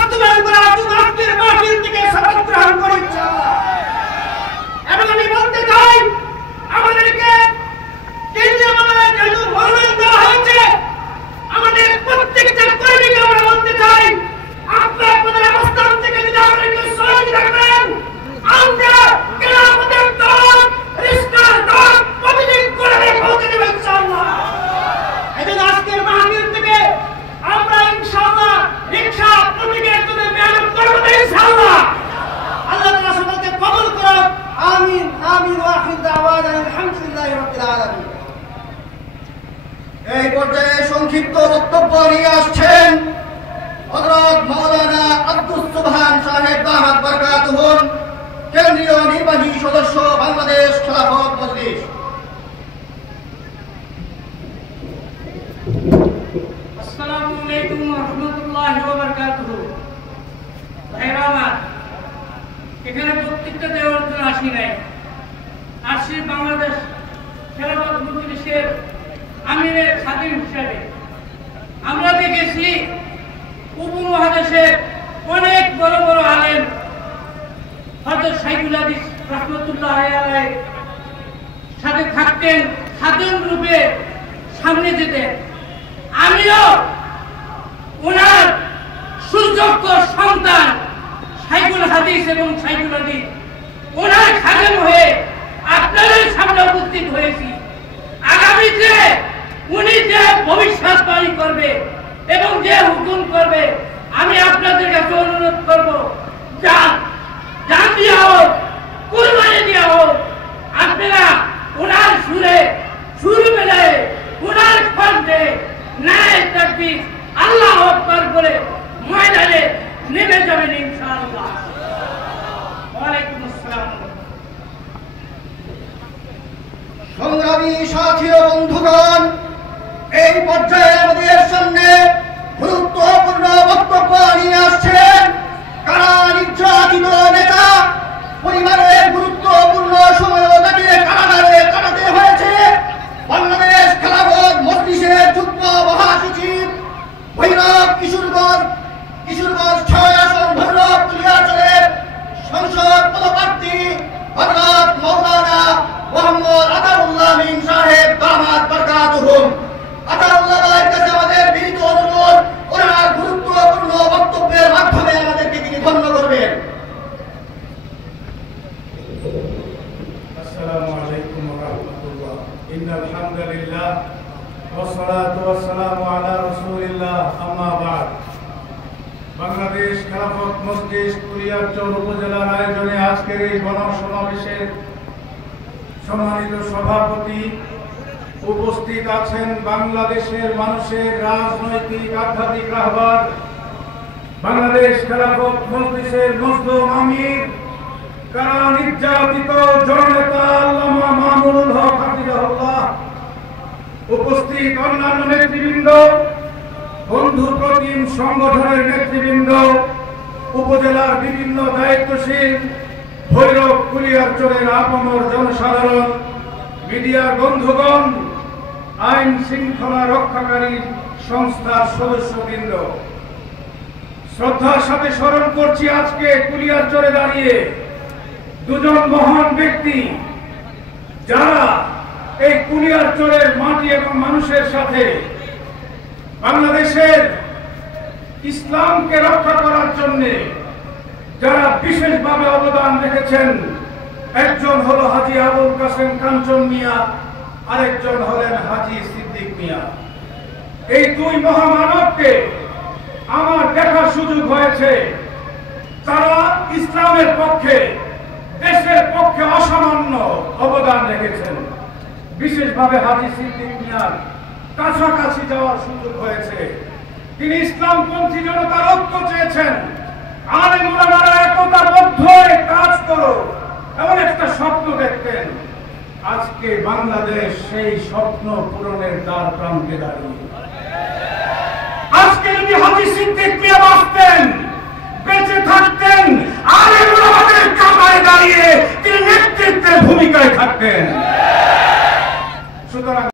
বাস্তবায়ন করার জন্য আজকের মাহফিল থেকে শপথ গ্রহণ করি ইনশাআল্লাহ। এবং আমি বলতে চাই, আমাদেরকে কেন্দ্রীয় মনোনয়ন জন্য মনোনয়ন দেওয়া হয়েছে। আমাদের প্রত্যেকটা কর্মীকে আমরা বলতে চাই, আপনারা আপনাদের অবস্থান থেকে যদি আমাদেরকে সহযোগিতা করেন, আমরা খেলাফতের দল, রিস্কার দল প্রতিদিন করে পৌঁছে দেব ইনশাআল্লাহ। এজন্য আজকের মাহফিল থেকে আমরা ইনশাআল্লাহ রিকশা প্রতীকের জন্য মেহনত করব ইনশাআল্লাহ। আল্লাহ তাআলা সকলকে কবুল করুন। আমিন আমিন ওয়া আখির দাওয়ানা আলহামদুলিল্লাহি রাব্বিল আলামিন। এই পর্যায়ে সংক্ষিপ্ত বক্তব্য নিয়ে আসছেন হযরত মাওলানা আব্দুস সুবহান সাহেব দামাত বরকাতুহুম, কেন্দ্রীয় নির্বাহী সদস্য, বাংলাদেশ খেলাফত মজলিস। আসসালামু আলাইকুম ওয়া রাহমাতুল্লাহি ওয়া বারাকাতুহু। ভাইরা আমার, এখানে বক্তৃতা দেওয়ার জন্য আসি নাই, আসছি বাংলাদেশ খেলাফত মজলিসের আমিরের খাদিম হিসাবে। আমরা দেখেছি উপমহাদেশের অনেক বড় বড় আলেম হযরত শাইখুল হাদিস রাহমাতুল্লাহি আলাইহি সাথে থাকতেন, খাদিম রূপে সামনে যেতেন। আমিও ওনার সুযোগ্য সন্তান শাইখুল হাদিস এবং শাইখুল হাদিস ওনার খাদেম হয়ে আপনাদের সামনে উপস্থিত হয়েছি। আগামীতে উনি যে ভবিষ্যৎবাণী করবে এবং যে হুকুম করবে, আমি আপনাদের কাছে অনুরোধ করব, জান দিয়া হোক, কুরবানি দিয়া হোক, আপনারা ওনার সুরে সুর মেলায়, ওনার কণ্ঠে ন্যায় তাকবীর আল্লাহু আকবার বলে ময়দানে নেমে যাবেন ইনশাআল্লাহ। ওয়া আলাইকুম আসসালাম। সংগ্রামী সাথী ও বন্ধুগণ, এই পর্যায়ে আমাদের সামনে গুরুত্বপূর্ণ বক্তব্য নিয়ে আসছেন কারা নির্যাতিত নেতা, পরিবারের গুরুত্বপূর্ণ সময়ও তাকে কারাগারে কাটাতে হয়েছে, বাংলাদেশ খেলাফত মজলিসের যুগ্ম মহাসচিব, ভৈরব কিশোরগঞ্জ 6 আসন ভৈরব কুলিয়াচরের সংসদ পদপ্রার্থী হযরত মাওলানা মুহাম্মদ আতাউল্লাহ আমিন সাহেব দামাত বরকাতুহুম। আতাউল্লাহ ভাইয়ের কাছে আমাদের বিনীত অনুরোধ, ওনার গুরুত্বপূর্ণ বক্তব্যের মাধ্যমে আমাদেরকে তিনি ধন্য করবেন। আসসালামু আলাইকুম ওয়া রাহমাতুল্লাহ। ইন্নাল হামদুলিল্লাহ ওয়াস সালাতু ওয়াস সালামু আলা রাসূলিল্লাহ, আম্মা বা'দ। বাংলাদেশ খেলাফত মজলিস কুলিয়ারচর উপজেলার আয়োজনে আজকের এই গণসমাবেশের সম্মানিত সভাপতি, উপস্থিত আছেন বাংলাদেশের মানুষের রাজনৈতিক আধ্যাত্মিক রাহবার, বাংলাদেশ খেলাফত মজলিসের মজলুম আমির, কারা নির্যাতিত জননেতা আল্লামা মামুনুল হক হাফিজাহুল্লাহ, উপস্থিত অন্যান্য নেতৃবৃন্দ, বন্ধু প্রতিম সংগঠনের নেতৃবৃন্দ, উপজেলার বিভিন্ন দায়িত্বশীল, ভৈরব কুলিয়ারচরের আপামর জনসাধারণ, মিডিয়ার বন্ধুগণ, আইন শৃঙ্খলা রক্ষাকারী সংস্থার সদস্যবৃন্দ, শ্রদ্ধার সাথে স্মরণ করছি আজকে কুলিয়ারচরে দাঁড়িয়ে দুজন মহান ব্যক্তি, যারা এই কুলিয়ারচরের মাটি এবং মানুষের সাথে বাংলাদেশের ইসলামকে রক্ষা করার জন্য যারা বিশেষভাবে অবদান রেখেছেন। একজন হলো হাজী আবুল কাসেম কাঞ্চন মিয়া, আরেকজন হলেন হাজী সিদ্দিক মিয়া। এই দুই মহামানবকে আমার দেখার সুযোগ হয়েছে। তারা ইসলামের পক্ষে, দেশের পক্ষে অসামান্য অবদান রেখেছেন। বিশেষভাবে হাজী সিদ্দিক মিয়ার কাছাকাছি যাওয়ার সুযোগ হয়েছে। তিনি ইসলামপন্থী জনতার ঐক্য চেয়েছেন, আলেম ওলামারা একতাবদ্ধ হয়ে কাজ করো, এমন একটা স্বপ্ন দেখতেন। আজকে বাংলাদেশ সেই স্বপ্ন পূরণের দ্বার প্রান্তে দাঁড়িয়ে। আজকে যদি হাজী সিদ্দিক মিয়া বাঁচতেন, বেঁচে থাকতেন, আলেম ওলামাদের কাতারে দাঁড়িয়ে তিনি নেতৃত্বের ভূমিকায় থাকতেন। সুতরাং